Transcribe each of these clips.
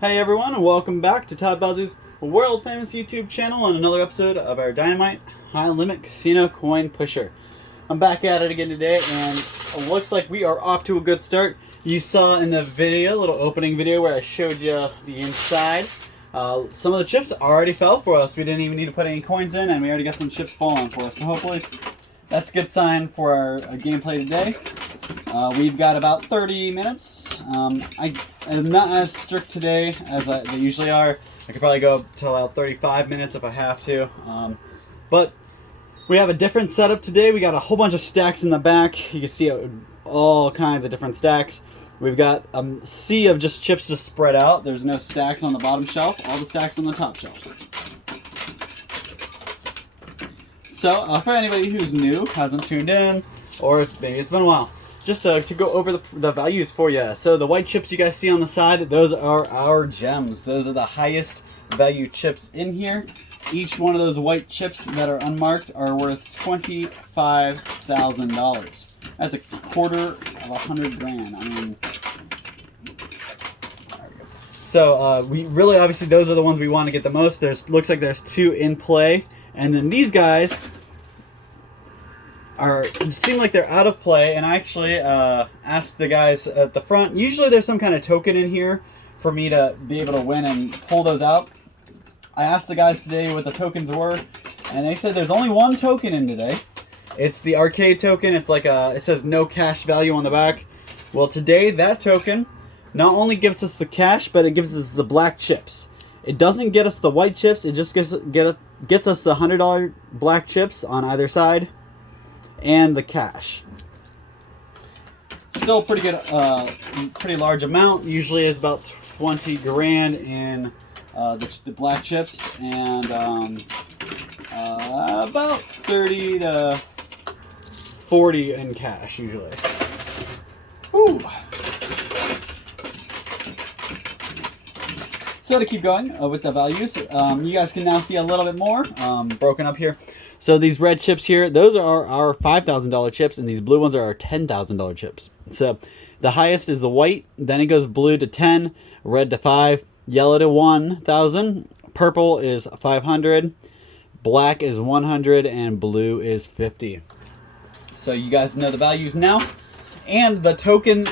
Hey everyone, and welcome back to Todd Buzzy's world famous YouTube channel and another episode of our Dynamite High Limit Casino Coin Pusher. I'm back at it again today, and it looks like we are off to a good start. You saw in the video, little opening video where I showed you the inside. Some of the chips already fell for us. We didn't even need to put any coins in, and we already got some chips falling for us. So hopefully that's a good sign for our gameplay today. We've got about 30 minutes. I am not as strict today as they usually are. I could probably go till about 35 minutes if I have to. But we have a different setup today. We got a whole bunch of stacks in the back. You can see all kinds of different stacks. We've got a sea of just chips to spread out. There's no stacks on the bottom shelf. All the stacks on the top shelf. So for anybody who's new, hasn't tuned in, or maybe it's been a while, just to go over the values for you. So the white chips you guys see on the side, those are our gems. Those are the highest value chips in here. Each one of those white chips that are unmarked are worth $25,000. That's a quarter of $100 grand. I mean, there we go. So we really, obviously, those are the ones we want to get the most. Looks like there's two in play, and then these guys seem like they're out of play, and I actually asked the guys at the front. Usually there's some kind of token in here for me to be able to win and pull those out. I asked the guys today what the tokens were, and they said there's only one token in today. It's the arcade token. It's like it says no cash value on the back. Well, today that token not only gives us the cash, but it gives us the black chips. It doesn't get us the white chips. It just gets us the $100 black chips on either side, and the cash. Still pretty good, pretty large amount. Usually is about 20 grand in the black chips, and about 30 to 40 in cash usually. Whew. So to keep going with the values, you guys can now see a little bit more broken up here. So these red chips here, those are our $5,000 chips, and these blue ones are our $10,000 chips. So the highest is the white, then it goes blue to 10, red to 5, yellow to 1,000, purple is 500, black is 100, and blue is 50. So you guys know the values now. And the token,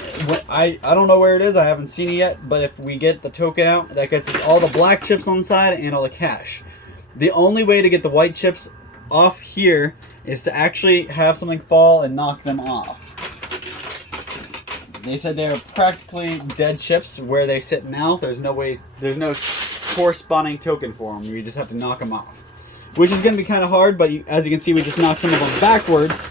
I don't know where it is, I haven't seen it yet, but if we get the token out, that gets us all the black chips on the side and all the cash. The only way to get the white chips off here is to actually have something fall and knock them off. They said they're practically dead chips where they sit now. There's no way, there's no corresponding token for them. You just have to knock them off, which is going to be kind of hard, but as you can see, we just knocked some of them backwards.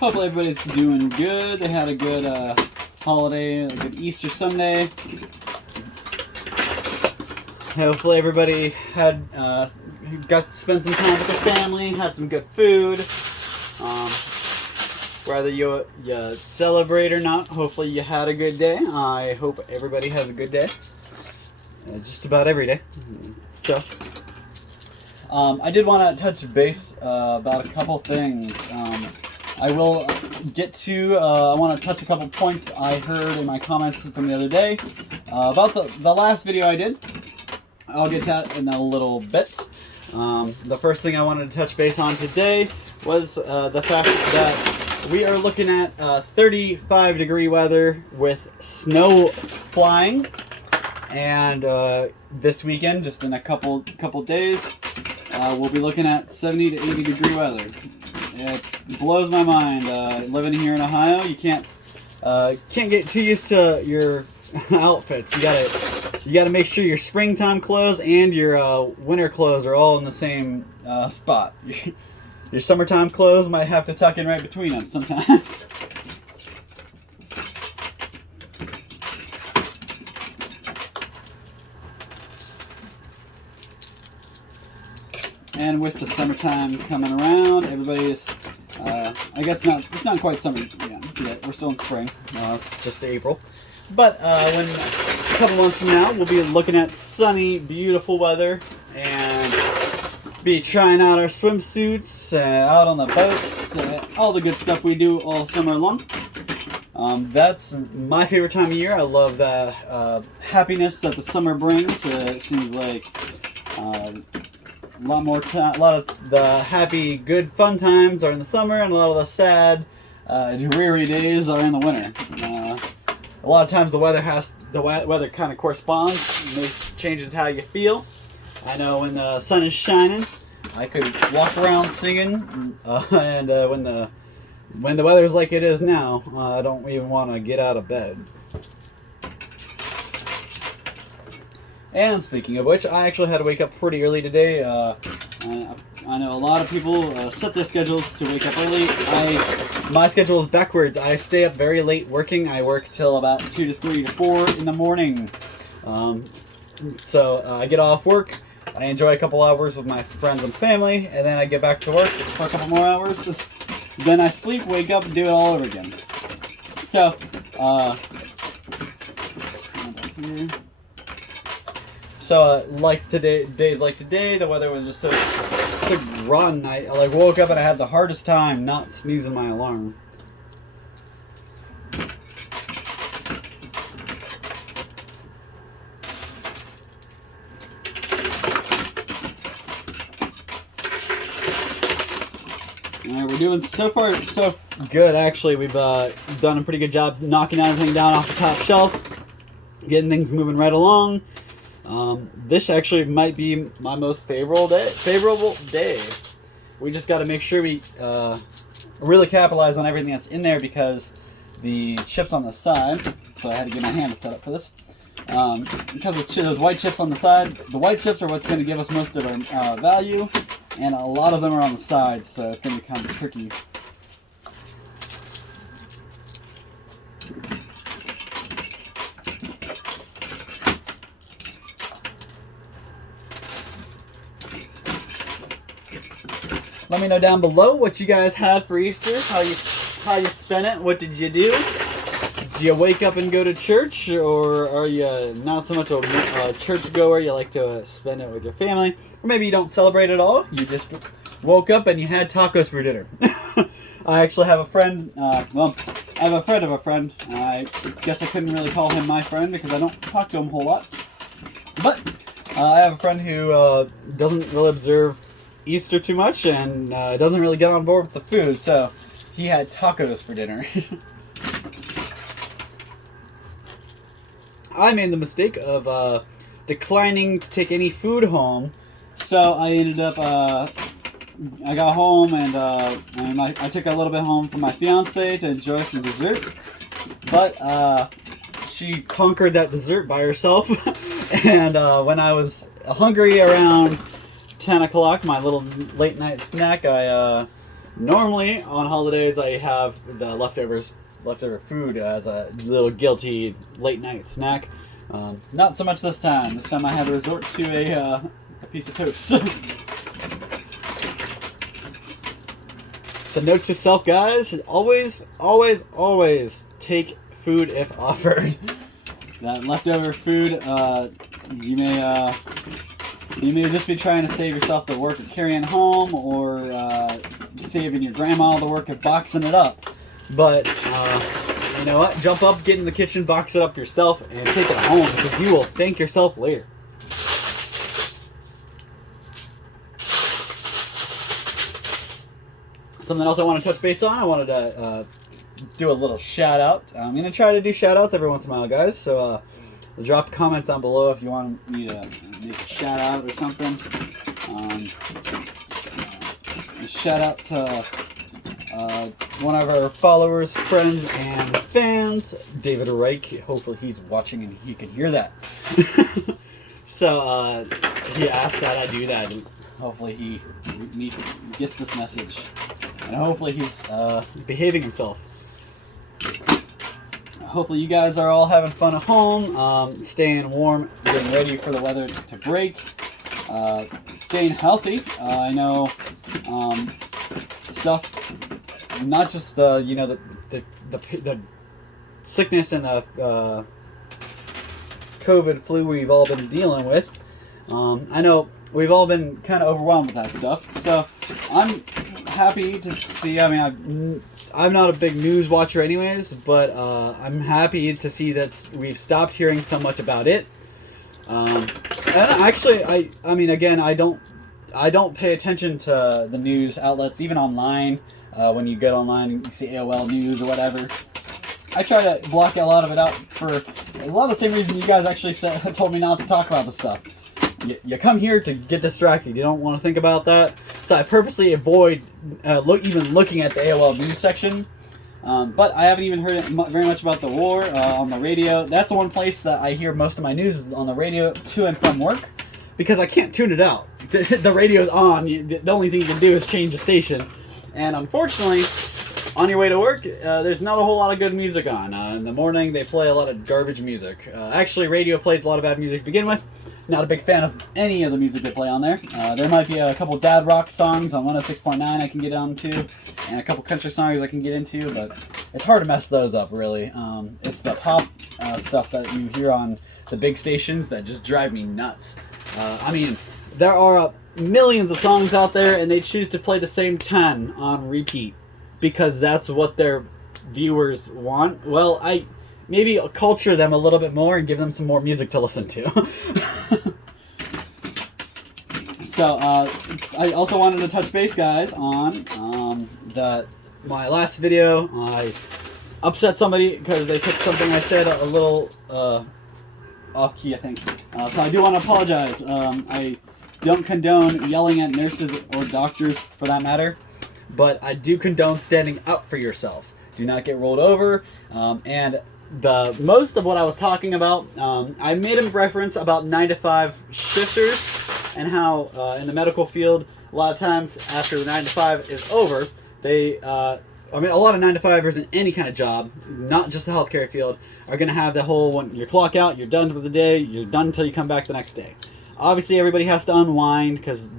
Hopefully everybody's doing good. They had a good holiday, a good Easter Sunday. Hopefully everybody had got to spend some time with their family, had some good food. Whether you celebrate or not, hopefully you had a good day. I hope everybody has a good day. Just about every day. So, I did want to touch base about a couple things. I will get to, I want to touch a couple points I heard in my comments from the other day about the last video I did. I'll get to that in a little bit. The first thing I wanted to touch base on today was the fact that we are looking at 35-degree weather with snow flying. And this weekend, just in a couple days, we'll be looking at 70 to 80-degree weather. It blows my mind. Living here in Ohio, you can't get too used to your outfits. You gotta make sure your springtime clothes and your winter clothes are all in the same spot. Your summertime clothes might have to tuck in right between them sometimes. And with the summertime coming around, everybody's, I guess it's not quite summer yet. We're still in spring. It's just April. But when a couple months from now, we'll be looking at sunny, beautiful weather and be trying out our swimsuits, out on the boats, all the good stuff we do all summer long. That's my favorite time of year. I love the happiness that the summer brings. It seems like a lot of the happy, good, fun times are in the summer, and a lot of the sad, dreary days are in the winter. A lot of times the weather kind of corresponds, changes how you feel. I know when the sun is shining, I could walk around singing, and when the weather's like it is now, I don't even want to get out of bed. And speaking of which, I actually had to wake up pretty early today. I know a lot of people set their schedules to wake up early. My schedule is backwards. I stay up very late working. I work till about 2 to 3 to 4 in the morning. So I get off work. I enjoy a couple hours with my friends and family, and then I get back to work for a couple more hours. Then I sleep, wake up, and do it all over again. So, like today, days like today, the weather was just so rotten. I woke up and I had the hardest time not snoozing my alarm. We're doing so far so good. Actually, we've done a pretty good job knocking everything down off the top shelf, getting things moving right along. This actually might be my most favorable day. We just got to make sure we really capitalize on everything that's in there, because the chips on the side. So I had to get my hand set up for this. Because of those white chips on the side, the white chips are what's going to give us most of our value, and a lot of them are on the side, so it's going to be kind of tricky. Let me know down below what you guys had for Easter, how you spent it, what did you do? Do you wake up and go to church, or are you not so much a church goer? You like to spend it with your family, or maybe you don't celebrate at all. You just woke up and you had tacos for dinner. I actually have a friend. I have a friend of a friend. I guess I couldn't really call him my friend because I don't talk to him a whole lot. But I have a friend who doesn't really observe Easter too much and doesn't really get on board with the food, so he had tacos for dinner. I made the mistake of declining to take any food home, so I ended up, I got home and I took a little bit home for my fiance to enjoy some dessert, but she conquered that dessert by herself, and when I was hungry around 10 o'clock, my little late night snack, normally on holidays I have the leftover food as a little guilty late night snack. Not so much this time. This time I had to resort to a piece of toast. So note to self, guys, always take food if offered. That leftover food, you may just be trying to save yourself the work of carrying it home, or saving your grandma the work of boxing it up. But you know what? Jump up, get in the kitchen, box it up yourself, and take it home, because you will thank yourself later. Something else I want to touch base on, I wanted to do a little shout out. I'm going to try to do shout outs every once in a while, guys. So drop comments down below if you want me to make a shout out or something. A shout out to one of our followers, friends, and fans, David Reich. Hopefully he's watching and he can hear that. So he asked that I do that, and hopefully he gets this message, and hopefully he's behaving himself. Hopefully you guys are all having fun at home, staying warm, getting ready for the weather to break. staying healthy. I know stuff, not just you know, the sickness and the COVID flu we've all been dealing with. I know we've all been kind of overwhelmed with that stuff. So I'm happy to see. I mean, I'm not a big news watcher anyways, but I'm happy to see that we've stopped hearing so much about it. And actually, I mean, again, I don't pay attention to the news outlets, even online. When you get online and you see AOL News or whatever, I try to block a lot of it out for a lot of the same reason you guys actually told me not to talk about the stuff. You come here to get distracted. You don't want to think about that. So I purposely avoid even looking at the AOL News section. But I haven't even heard very much about the war on the radio. That's the one place that I hear most of my news is on the radio to and from work, because I can't tune it out. The radio's on. The only thing you can do is change the station. And unfortunately, on your way to work, there's not a whole lot of good music on. In the morning, they play a lot of garbage music. Actually, radio plays a lot of bad music to begin with. Not a big fan of any of the music they play on there. There might be a couple dad rock songs on 106.9 I can get onto, and a couple country songs I can get into, but it's hard to mess those up, really. It's the pop stuff that you hear on the big stations that just drive me nuts. I mean, there are millions of songs out there, and they choose to play the same 10 on repeat because that's what their viewers want. Well, maybe culture them a little bit more and give them some more music to listen to. So, I also wanted to touch base, guys, on my last video. I upset somebody because they took something I said a little off key, I think. So I do want to apologize. I don't condone yelling at nurses or doctors, for that matter, but I do condone standing up for yourself. Do not get rolled over. And the most of what I was talking about, I made a reference about 9-to-5 shifters and how in the medical field, a lot of times after 9-to-5 is over, they, I mean, a lot of 9-to-5ers in any kind of job, not just the healthcare field, are going to have the whole, when you clock out, you're done for the day, you're done until you come back the next day. Obviously, everybody has to unwind because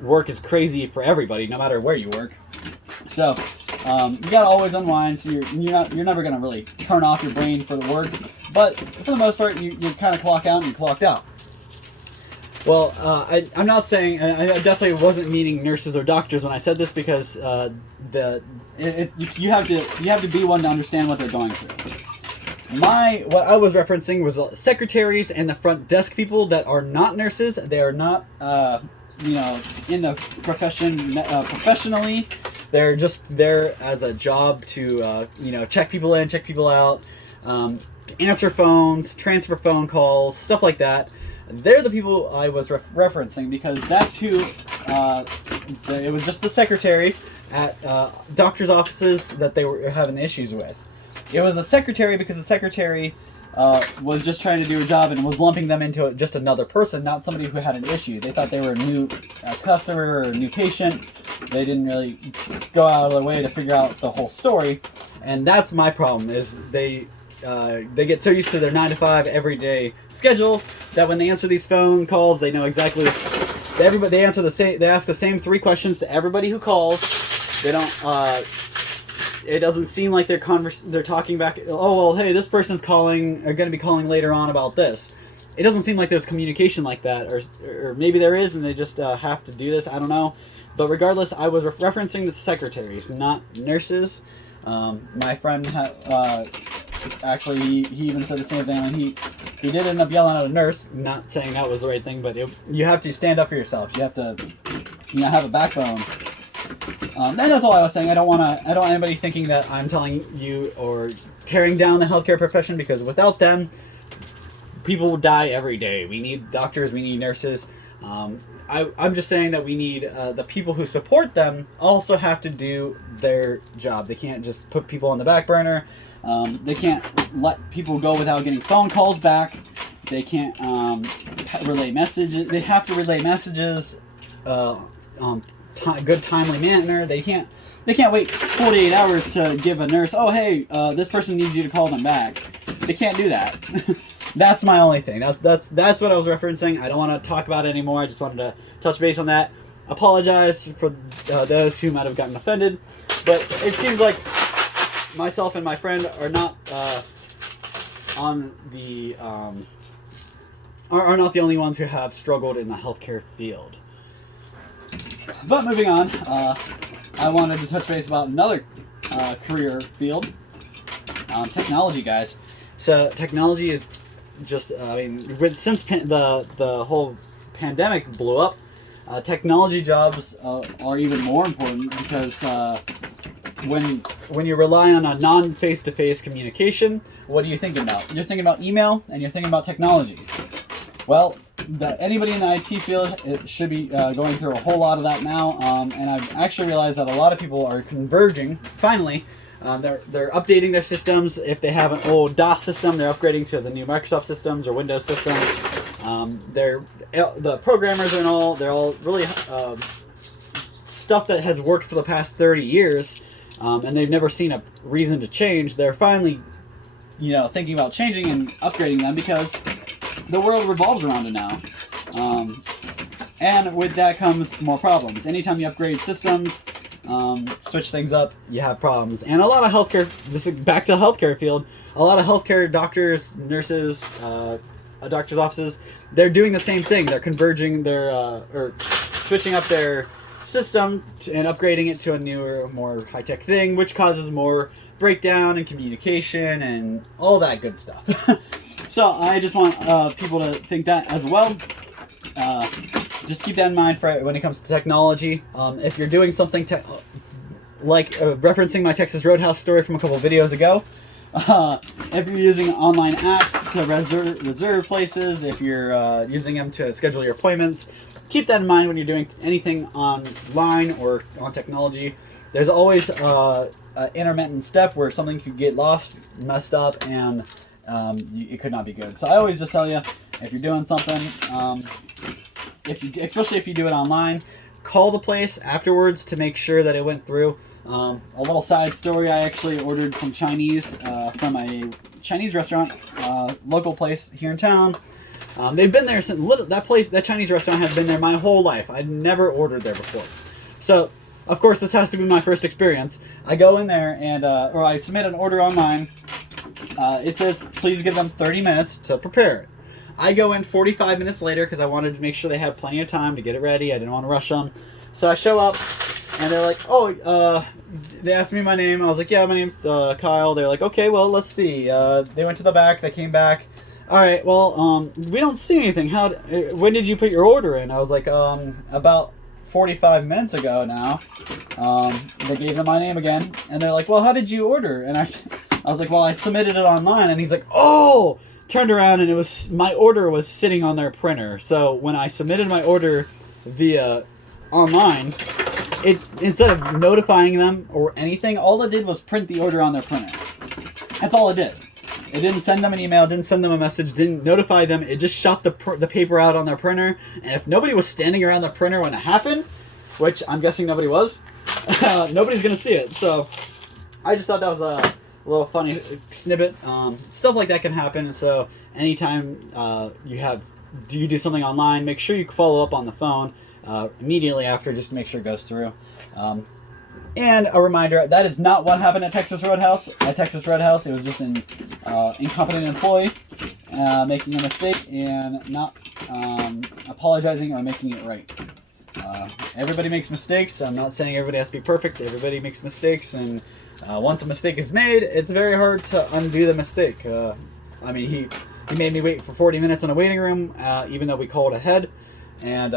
work is crazy for everybody, no matter where you work. So, you gotta always unwind, so you're never gonna really turn off your brain for the work, but for the most part, you kind of clock out and you clocked out. Well, I'm not saying, I definitely wasn't meaning nurses or doctors when I said this, because you have to be one to understand what they're going through. What I was referencing was secretaries and the front desk people that are not nurses. They are not, in the profession professionally. They're just there as a job to, check people in, check people out, answer phones, transfer phone calls, stuff like that. They're the people I was referencing, because that's who, it was just the secretary at doctor's offices that they were having issues with. It was a secretary because the secretary was just trying to do a job and was lumping them into just another person, not somebody who had an issue. They thought they were a new customer or a new patient. They didn't really go out of their way to figure out the whole story. And that's my problem, is they get so used to their 9-to-5 everyday schedule that when they answer these phone calls, they know exactly. They answer the same. They ask the same 3 questions to everybody who calls. They don't. It doesn't seem like they're talking back. Oh well, hey, this person's calling. Are going to be calling later on about this. It doesn't seem like there's communication like that, or maybe there is, and they just have to do this. I don't know. But regardless, I was referencing the secretaries, not nurses. My friend actually, he even said the same thing. And he did end up yelling at a nurse. Not saying that was the right thing, but you have to stand up for yourself. You have to, have a backbone. And that's all I was saying. I don't want anybody thinking that I'm telling you or tearing down the healthcare profession, because without them, people will die every day. We need doctors. We need nurses. I'm just saying that we need the people who support them also have to do their job. They can't just put people on the back burner. They can't let people go without getting phone calls back. They can't relay messages. They have to relay messages good timely manner. They can't wait 48 hours to give a nurse, oh hey, this person needs you to call them back. They can't do that. That's my only thing. That's what I was referencing. I don't want to talk about it anymore. I just wanted to touch base on that. Apologize for those who might have gotten offended, but it seems like myself and my friend are not on the are not the only ones who have struggled in the healthcare field. But moving on, I wanted to touch base about another career field, technology, guys. So technology is just, since the whole pandemic blew up, technology jobs are even more important because when you rely on a non-face-to-face communication, what are you thinking about? You're thinking about email and you're thinking about technology. Well, anybody in the IT field should be going through a whole lot of that now, and I've actually realized that a lot of people are converging, finally. They're updating their systems. If they have an old DOS system, they're upgrading to the new Microsoft systems or Windows systems. The programmers they're all really stuff that has worked for the past 30 years, and they've never seen a reason to change. They're finally, thinking about changing and upgrading them because the world revolves around it now. And with that comes more problems. Anytime you upgrade systems, switch things up, you have problems. And a lot of healthcare, back to the healthcare field, a lot of healthcare doctors, nurses, doctors' offices, they're doing the same thing. They're converging or switching up their system and upgrading it to a newer, more high-tech thing, which causes more breakdown in communication and all that good stuff. So I just want people to think that as well. Just keep that in mind for when it comes to technology. If you're doing something like referencing my Texas Roadhouse story from a couple of videos ago, if you're using online apps to reserve places, if you're using them to schedule your appointments, keep that in mind when you're doing anything online or on technology. There's always an intermittent step where something could get lost, messed up, and it could not be good. So I always just tell you, if you're doing something, especially if you do it online, call the place afterwards to make sure that it went through. A little side story: I actually ordered some Chinese from a Chinese restaurant, local place here in town. They've been there since that Chinese restaurant has been there my whole life. I'd never ordered there before, so of course this has to be my first experience. I go in there and or I submit an order online. It says please give them 30 minutes to prepare it. I go in 45 minutes later because I wanted to make sure they had plenty of time to get it ready. I didn't want to rush them. So I show up and they're like, they asked me my name. I was like, yeah, my name's Kyle. They're like, okay, well, let's see. They went to the back. They came back. All right, well, we don't see anything. When did you put your order in? I was like, about 45 minutes ago now. They gave them my name again. And they're like, well, how did you order? And I was like, well, I submitted it online. And he's like, oh! Turned around and my order was sitting on their printer. So when I submitted my order via online, it instead of notifying them or anything, all it did was print the order on their printer. That's all it did. It didn't send them an email, didn't send them a message, didn't notify them. It just shot the paper out on their printer. And if nobody was standing around the printer when it happened, which I'm guessing nobody was, nobody's gonna see it. So I just thought that was a little funny snippet. Stuff like that can happen. So anytime you do something online, make sure you follow up on the phone immediately after, just to make sure it goes through. And a reminder, that is not what happened at Texas Roadhouse. At Texas Roadhouse, it was just an incompetent employee making a mistake and not apologizing or making it right. Everybody makes mistakes. I'm not saying everybody has to be perfect. Everybody makes mistakes, and once a mistake is made, it's very hard to undo the mistake. He made me wait for 40 minutes in a waiting room, even though we called ahead, and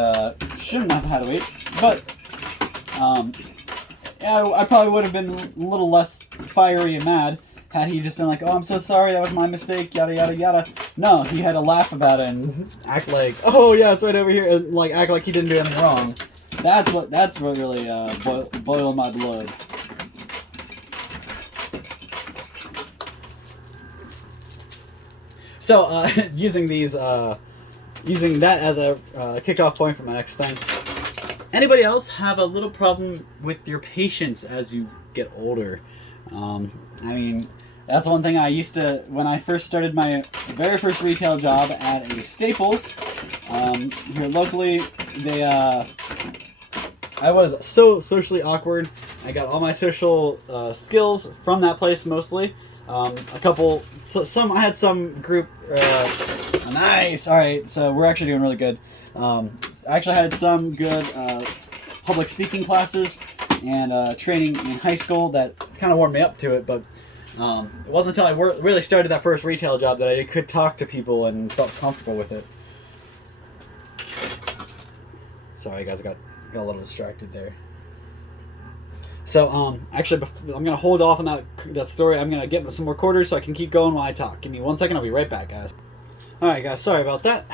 shouldn't have had to wait. But I probably would have been a little less fiery and mad had he just been like, "Oh, I'm so sorry, that was my mistake," yada yada yada. No, he had to laugh about it and act like, "Oh yeah, it's right over here," and act like he didn't do anything wrong. That's what really boiled my blood. So using that as a kickoff point for my next thing. Anybody else have a little problem with your patience as you get older? That's one thing I used to, when I first started my very first retail job at a Staples here locally. I was so socially awkward. I got all my social skills from that place mostly. I had some group. Nice. All right, so we're actually doing really good. I actually had some good public speaking classes and training in high school that kind of warmed me up to it. But it wasn't until I really started that first retail job that I could talk to people and felt comfortable with it. Sorry, guys, I got a little distracted there. So, actually, I'm going to hold off on that story. I'm going to get some more quarters so I can keep going while I talk. Give me 1 second. I'll be right back, guys. Alright, guys. Sorry about that.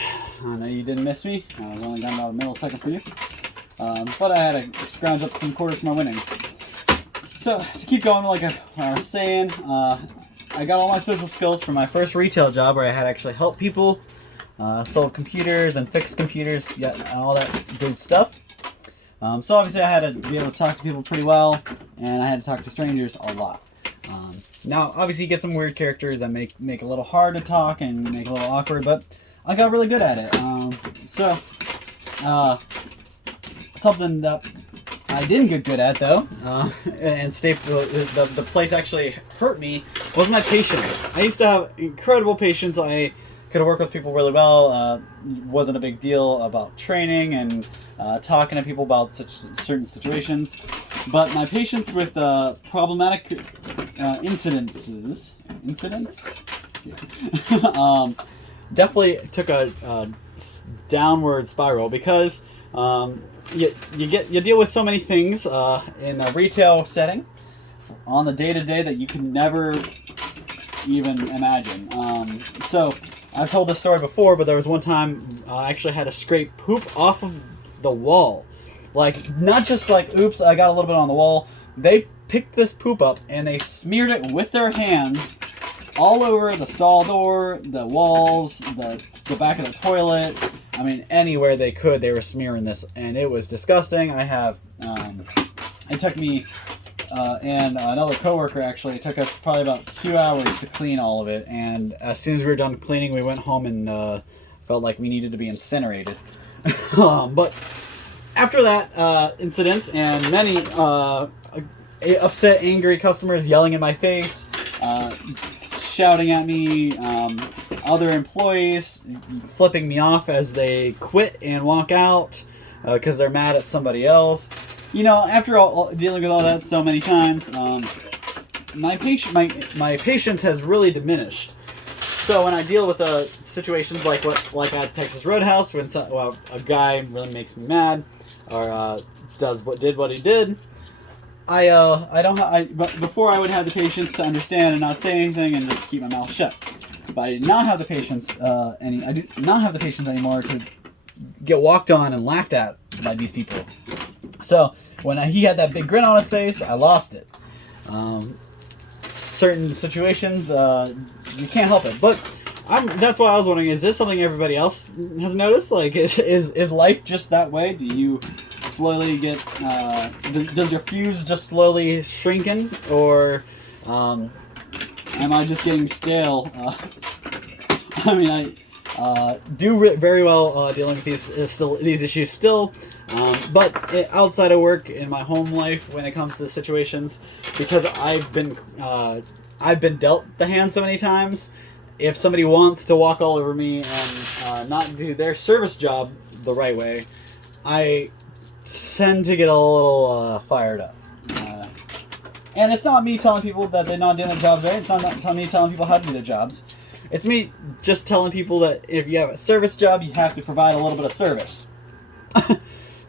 I know you didn't miss me. I've only done about a millisecond for you. But I had to scrounge up some quarters for my winnings. So, to keep going, like I was saying, I got all my social skills from my first retail job where I had to actually help people, sold computers and fixed computers, yeah, and all that good stuff. So obviously I had to be able to talk to people pretty well, and I had to talk to strangers a lot. Now, obviously you get some weird characters that make it a little hard to talk and make it a little awkward, but I got really good at it. Something that I didn't get good at, though, and the place actually hurt me, was my patience. I used to have incredible patience. I could work with people really well. Wasn't a big deal about training and talking to people about certain situations. But my patience with problematic incidents definitely took a downward spiral because you deal with so many things in a retail setting on the day-to-day that you can never even imagine. So I've told this story before, but there was one time I actually had to scrape poop off of the wall. Like, not just like, oops, I got a little bit on the wall. They picked this poop up and they smeared it with their hands all over the stall door, the walls, the back of the toilet. I mean, anywhere they could, they were smearing this, and it was disgusting. It took me and another coworker, actually, it took us probably about 2 hours to clean all of it, and as soon as we were done cleaning, we went home and felt like we needed to be incinerated. But after that incident and many upset, angry customers yelling in my face, shouting at me, other employees flipping me off as they quit and walk out because they're mad at somebody else. You know, after all dealing with all that so many times, my patience has really diminished. So when I deal with situations like at Texas Roadhouse, when a guy really makes me mad or did what he did, but before I would have the patience to understand and not say anything and just keep my mouth shut. But I did not have the patience I do not have the patience anymore to get walked on and laughed at by these people. So when he had that big grin on his face, I lost it. Certain situations, you can't help it. But that's why I was wondering, is this something everybody else has noticed? Like, is life just that way? Do you slowly get, does your fuse just slowly shrinking? Or am I just getting stale? I mean, I do very well dealing with these issues still. But outside of work, in my home life, when it comes to the situations, because I've been dealt the hand so many times, if somebody wants to walk all over me and not do their service job the right way, I tend to get a little fired up. And it's not me telling people that they're not doing their jobs right. It's not me telling people how to do their jobs. It's me just telling people that if you have a service job, you have to provide a little bit of service.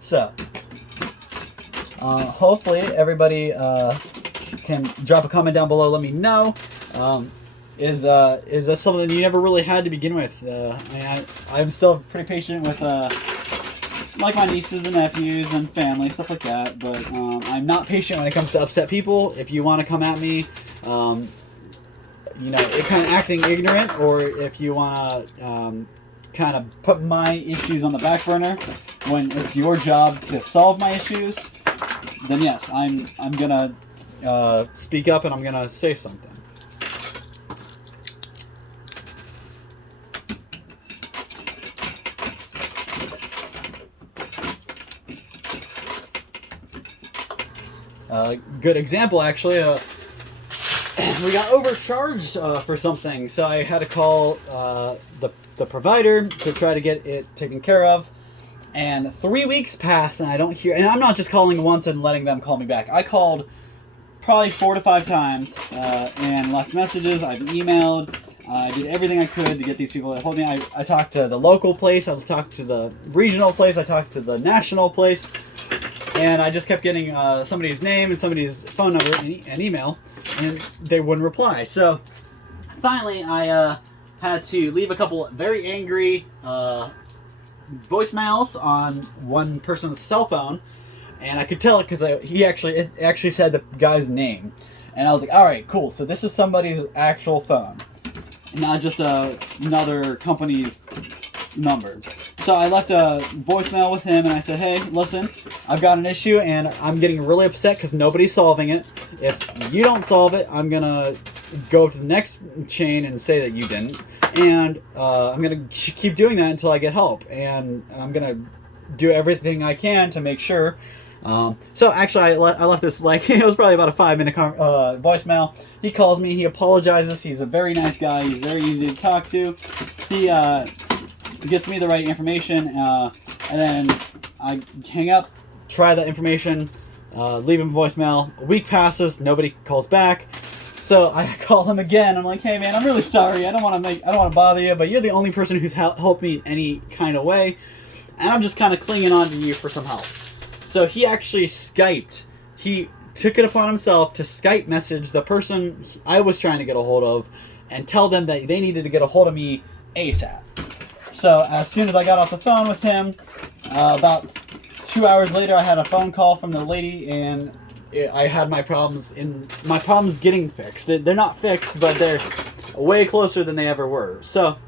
So, hopefully everybody can drop a comment down below. Let me know. Is this something you never really had to begin with? I'm still pretty patient with like my nieces and nephews and family, stuff like that. But I'm not patient when it comes to upset people. If you want to come at me, kind of acting ignorant, or if you want to kind of put my issues on the back burner when it's your job to solve my issues, then yes, I'm gonna speak up and I'm gonna say something. good example, actually. We got overcharged for something, so I had to call the provider to try to get it taken care of. And 3 weeks passed, and I don't hear. And I'm not just calling once and letting them call me back. I called probably 4 to 5 times and left messages. I've emailed. I did everything I could to get these people to hold me. I talked to the local place. I talked to the regional place. I talked to the national place. And I just kept getting somebody's name and somebody's phone number and email, and they wouldn't reply. So finally, I had to leave a couple very angry voicemails on one person's cell phone, and I could tell it because it actually said the guy's name, and I was like, all right, cool. So this is somebody's actual phone, not just another company's number. So I left a voicemail with him, and I said, hey, listen, I've got an issue, and I'm getting really upset because nobody's solving it. If you don't solve it, I'm going to go to the next chain and say that you didn't. And I'm going to keep doing that until I get help. And I'm going to do everything I can to make sure. So actually, I left this, like, it was probably about a 5-minute voicemail. He calls me. He apologizes. He's a very nice guy. He's very easy to talk to. He gets me the right information, and then I hang up, try that information, leave him a voicemail. A week passes, nobody calls back, so I call him again. I'm like, hey man, I'm really sorry. I don't want to bother you, but you're the only person who's helped me in any kind of way, and I'm just kind of clinging on to you for some help. So he actually Skyped. He took it upon himself to Skype message the person I was trying to get a hold of and tell them that they needed to get a hold of me ASAP. So as soon as I got off the phone with him, about 2 hours later, I had a phone call from the lady, and I had my problems getting fixed. They're not fixed, but they're way closer than they ever were. So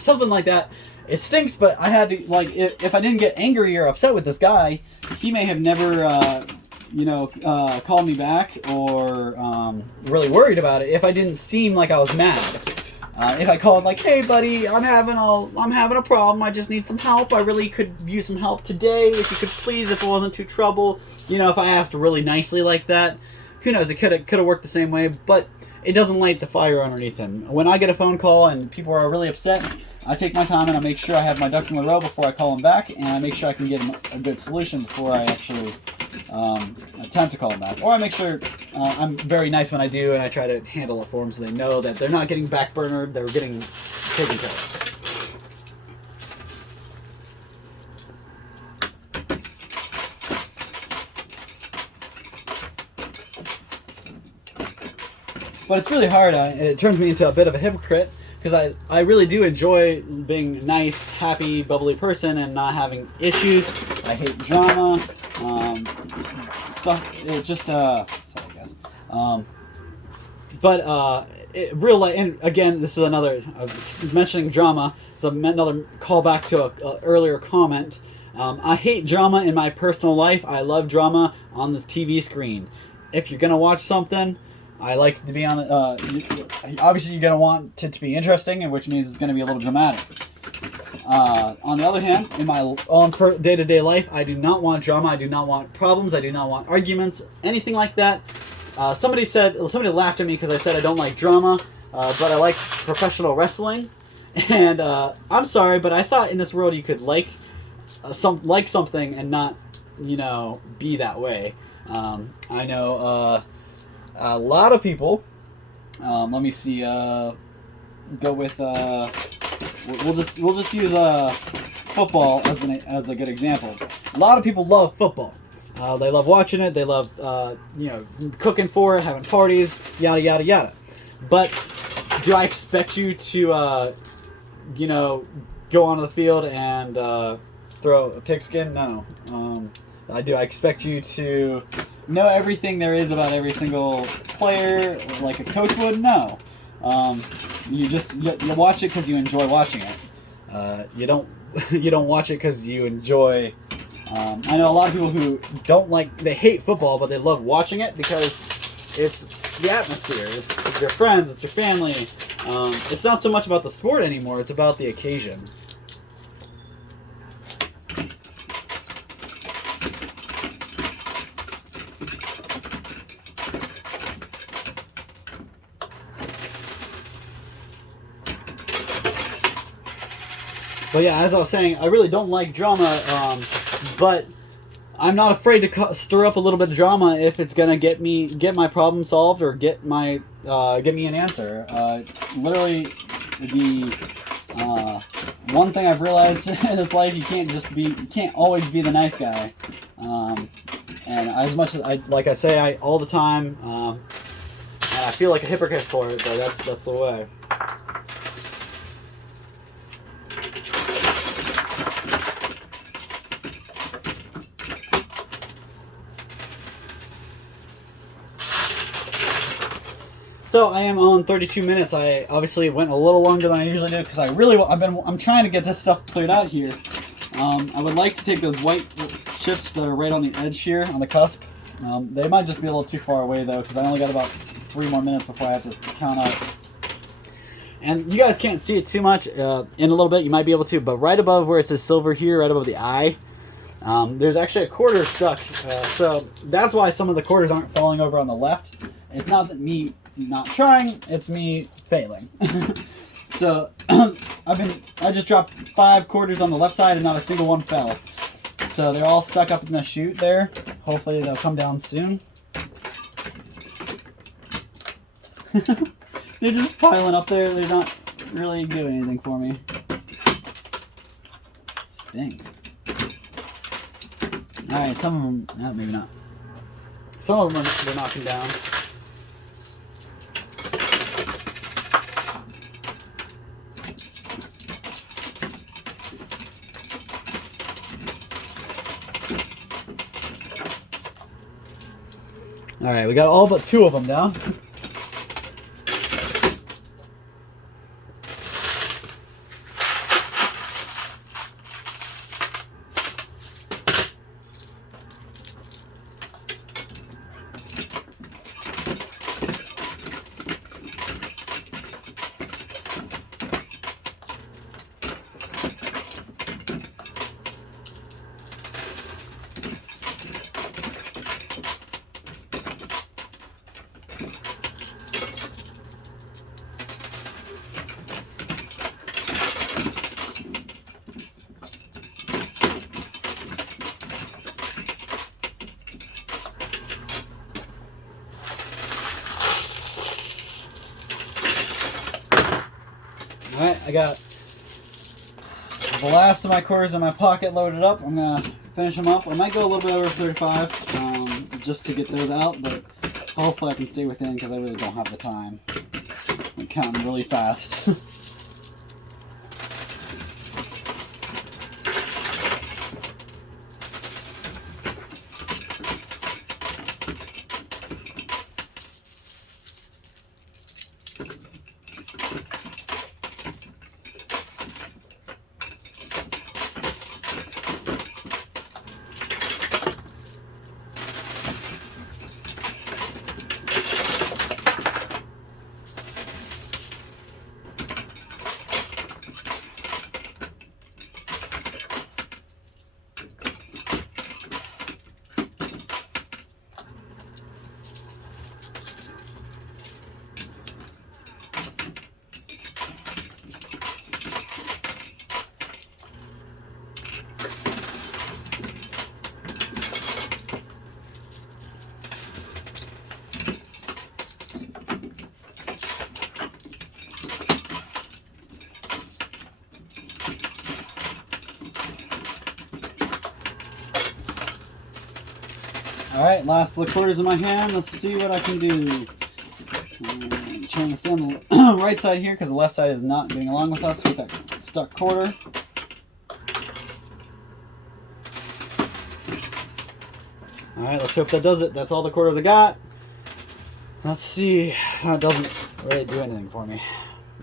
something like that. It stinks, but I had to, like, if I didn't get angry or upset with this guy, he may have never, called me back or really worried about it if I didn't seem like I was mad. If I called like, hey buddy, I'm having a problem. I just need some help. I really could use some help today. If you could please, if it wasn't too trouble. If I asked really nicely like that, who knows? It could have worked the same way, but it doesn't light the fire underneath him. When I get a phone call and people are really upset, I take my time and I make sure I have my ducks in a row before I call them back, and I make sure I can get them a good solution before I actually attempt to call them back. Or I make sure I'm very nice when I do, and I try to handle it for them so they know that they're not getting backburnered, they're getting taken care of. But it's really hard. It turns me into a bit of a hypocrite because I really do enjoy being a nice, happy, bubbly person and not having issues. I hate drama. Stuff. It's just sorry guys. Real life. And again, this is another mentioning drama. So another callback to a earlier comment. I hate drama in my personal life. I love drama on the TV screen. If you're gonna watch something, I like to be on. Obviously, you're gonna want it to be interesting, which means it's gonna be a little dramatic. On the other hand, in my own day-to-day life, I do not want drama. I do not want problems. I do not want arguments, anything like that. Somebody laughed at me because I said I don't like drama, but I like professional wrestling. And I'm sorry, but I thought in this world you could like something and not, be that way. I know a lot of people. Let me see. Go with. We'll just use football as a good example. A lot of people love football. They love watching it. They love cooking for it, having parties, yada yada yada. But do I expect you to go onto the field and throw a pigskin? No. Do I expect you to know everything there is about every single player like a coach would? No. You watch it because you enjoy watching it. You don't watch it because you enjoy. I know a lot of people who they hate football, but they love watching it because it's the atmosphere. It's your friends, it's your family. It's not so much about the sport anymore. It's about the occasion. But yeah, as I was saying, I really don't like drama, but I'm not afraid to stir up a little bit of drama if it's gonna get my problem solved or get me an answer. Literally, the one thing I've realized in this life, you can't always be the nice guy. And as much as I say all the time, and I feel like a hypocrite for it, but that's the way. So I am on 32 minutes. I obviously went a little longer than I usually do because I'm trying to get this stuff cleared out here. I would like to take those white chips that are right on the edge here, on the cusp. They might just be a little too far away though, because I only got about 3 more minutes before I have to count up. And you guys can't see it too much. In a little bit you might be able to, but right above where it says silver here, right above the eye, there's actually a quarter stuck. So that's why some of the quarters aren't falling over on the left. It's not that me not trying, it's me failing. So I just dropped 5 quarters on the left side and not a single one fell. So they're all stuck up in the chute there. Hopefully they'll come down soon. They're just piling up there. They're not really doing anything for me. Stinks. Alright, some of them, no, maybe not. Some of them they're knocking down. Alright, we got all but 2 of them down. Alright, I got the last of my quarters in my pocket loaded up. I'm going to finish them up. I might go a little bit over 35 just to get those out, but hopefully I can stay within because I really don't have the time. I'm counting really fast. Alright, last of the quarters in my hand. Let's see what I can do. I'm trying to stay on the right side here because the left side is not getting along with us with that stuck quarter. Alright, let's hope that does it. That's all the quarters I got. Let's see. It doesn't really do anything for me.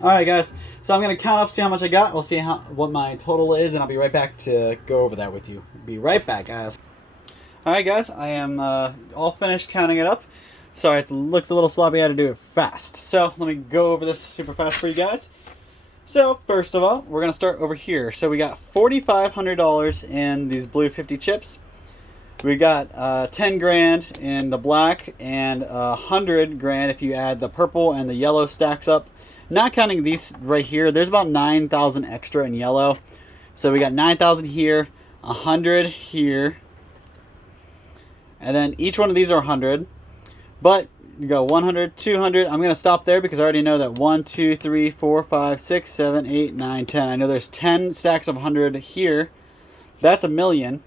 Alright guys, so I'm going to count up, see how much I got. We'll see what my total is, and I'll be right back to go over that with you. Be right back, guys. Alright guys, I am all finished counting it up. Sorry, it looks a little sloppy. I had to do it fast. So let me go over this super fast for you guys. So first of all, we're going to start over here. So we got $4,500 in these blue 50 chips. We got 10 grand in the black and 100 grand if you add the purple and the yellow stacks up. Not counting these right here, there's about 9,000 extra in yellow. So we got 9,000 here, 100 here, and then each one of these are 100. But you go 100, 200. I'm going to stop there because I already know that 1, 2, 3, 4, 5, 6, 7, 8, 9, 10. I know there's 10 stacks of 100 here. That's a million.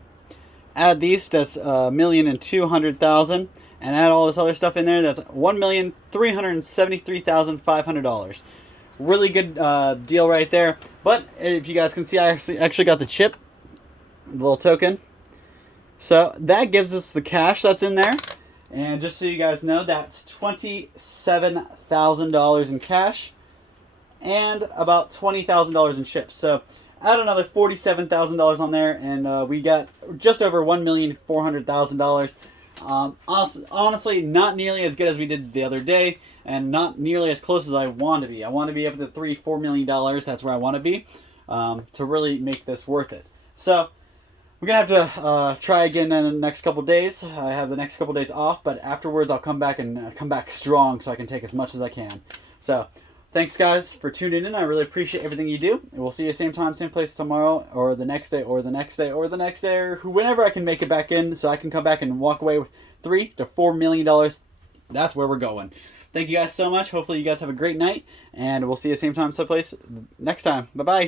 Add these, that's $1,200,000. And add all this other stuff in there, that's $1,373,500. Really good deal right there. But if you guys can see, I actually got the chip, the little token. So that gives us the cash that's in there. And just so you guys know, that's $27,000 in cash and about $20,000 in chips. So add another $47,000 on there, and we got just over $1,400,000. Honestly, not nearly as good as we did the other day, and not nearly as close as I want to be. I want to be up to $3-4 million. That's where I want to be to really make this worth it. So we're gonna have to try again in the next couple days. I have the next couple days off, but afterwards I'll come back and come back strong so I can take as much as I can. So thanks guys for tuning in. I really appreciate everything you do. And we'll see you same time, same place tomorrow, or the next day, or the next day, or the next day, or whenever I can make it back in so I can come back and walk away with $3 to $4 million. That's where we're going. Thank you guys so much. Hopefully you guys have a great night, and we'll see you same time, same place next time. Bye-bye.